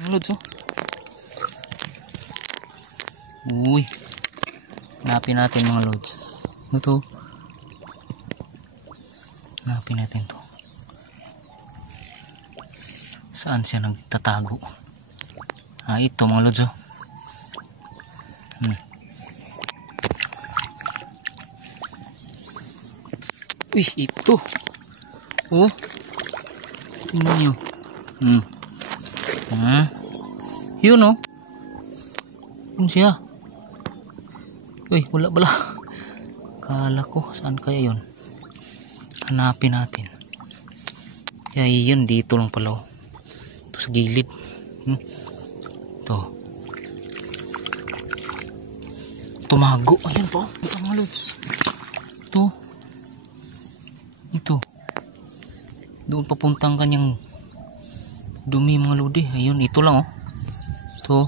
Mga lods, oh. Uy. Hanapin natin mga lods. Ano to? Hanapin natin to. Saan siya nagtatago? Ito mga lods, oh. Uy, ito. Oh. Tingnan nyo. Yun, oh. Yun siya. Uy, wala bala. Kala ko, saan kaya yun? Hanapin natin. Kaya yun, dito lang pala, oh. Ito sa gilid. Ito. Tumago. Ayan po. Ito mga lods. Ito. Ito. Doon papuntang kanyang dumi mga lodi. Ayun, ito lang, oh. Ito.